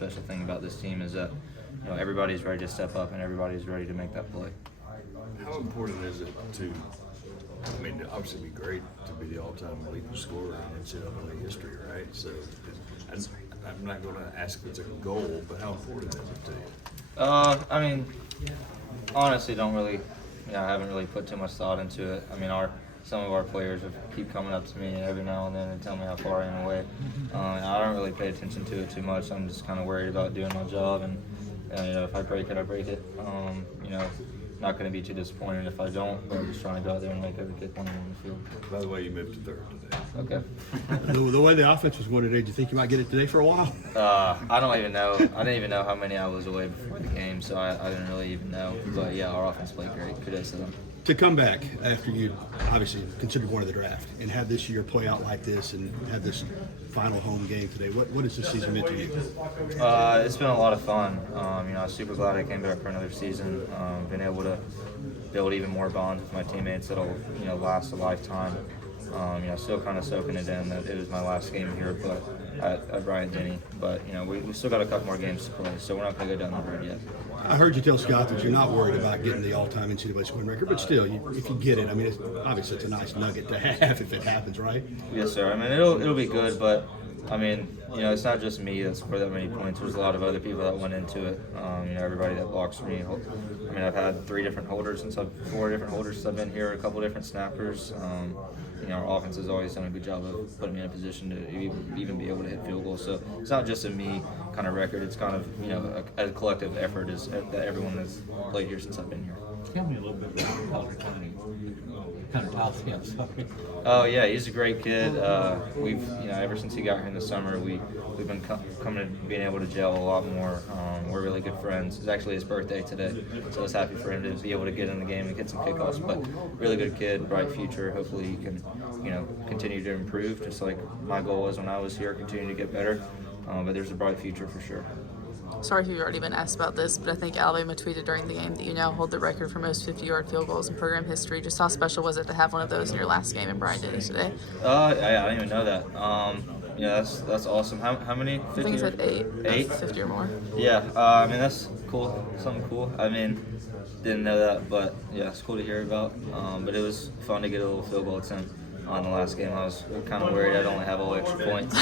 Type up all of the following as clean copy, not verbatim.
Special thing about this team is that everybody's ready to step up and everybody's ready to make that play. How important is it to, I mean, obviously it'd be great to be the all-time leading scorer in NCAA history, right? So I'm not going to ask if it's a goal, but how important is it to you? I mean, honestly, I haven't really put too much thought into it. I mean, some of our players keep coming up to me every now and then and tell me how far I am away. I don't really pay attention to it too much. I'm just kind of worried about doing my job, and if I break it, I break it. Not going to be too disappointed if I don't, but I'm just trying to go out there and make every kick when I'm on the field. By the way, you moved to third today. Okay. The way the offense was going today, do you think you might get it today for a while? I don't even know. I didn't even know how many I was away before the game, so I didn't really even know. But yeah, our offense played great. Kudos to them. To come back after you obviously considered one of the draft and have this year play out like this and have this final home game today, what has this season meant to you? It's been a lot of fun. I'm super glad I came back for another season. Been able to build even more bonds with my teammates that'll last a lifetime. Still kind of soaking it in that it was my last game here, but at Bryant-Denny. But we still got a couple more games to play, so we're not going to go down the road yet. I heard you tell Scott that you're not worried about getting the all-time NCAA scoring record, but still, if you get it, I mean, obviously it's a nice nugget to have if it happens, right? Yes, sir. I mean, it'll be good, but I mean, it's not just me that scored that many points. There's a lot of other people that went into it. Everybody that blocks for me. I mean, I've had 4 different holders since I've been here. A couple different snappers. Our offense has always done a good job of putting me in a position to even be able to hit field goals. So it's not just a me kind of record. It's kind of a collective effort that everyone has played here since I've been here. Tell me a little bit about Calvin kind of top him. Sorry. Oh yeah, he's a great kid. We've ever since he got here in the summer, we've been coming to being able to gel a lot more. We're really good friends. It's actually his birthday today, so I was happy for him to be able to get in the game and get some kickoffs. But really good kid, bright future. Hopefully he can continue to improve, just like my goal was when I was here, continue to get better. But there's a bright future for sure. Sorry if you've already been asked about this, but I think Alabama tweeted during the game that you now hold the record for most 50-yard field goals in program history. Just how special was it to have one of those in your last game in Bryant-Denny today? I didn't even know that. That's awesome. How many? 50 I think it said 8. 8? 50 or more. Yeah, I mean, that's cool. Something cool. I mean, didn't know that, but yeah, it's cool to hear about. But it was fun to get a little field goal attempt on the last game. I was kind of worried I'd only have all extra points.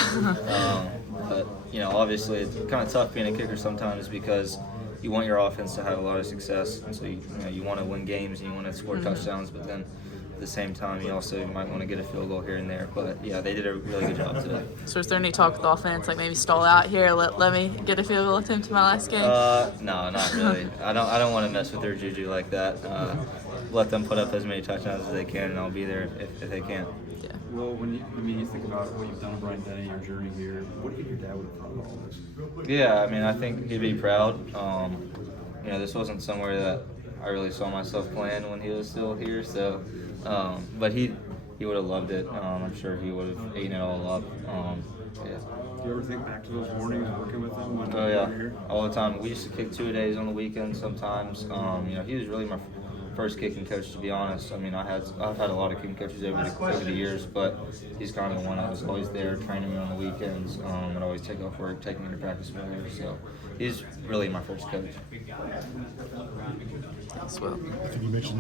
But obviously it's kind of tough being a kicker sometimes because you want your offense to have a lot of success, and so you want to win games and you want to score touchdowns, but then at the same time you also might want to get a field goal here and there. But yeah, they did a really good job today. So is there any talk with the offense, like maybe stall out here, let me get a field goal attempt in my last game? No, not really. I don't want to mess with their juju like that. Let them put up as many touchdowns as they can, and I'll be there if they can. Yeah. Well, when you think about what you've done at Bryant-Denny, your journey here, what do you think your dad would have thought of all this? Yeah, I mean, I think he'd be proud. This wasn't somewhere that I really saw myself playing when he was still here. So, but he would have loved it. I'm sure he would have eaten it all up. Yeah. Do you ever think back to those mornings working with him when Oh you yeah, were here? all the time. We used to kick 2-a-days on the weekends sometimes. He was really my first kicking coach, to be honest. I mean, I've had a lot of kicking coaches over the years, but he's kind of the one that was always there training me on the weekends. Would always take off work, take me to practice with him. So he's really my first coach. Thanks, Will. I think you mentioned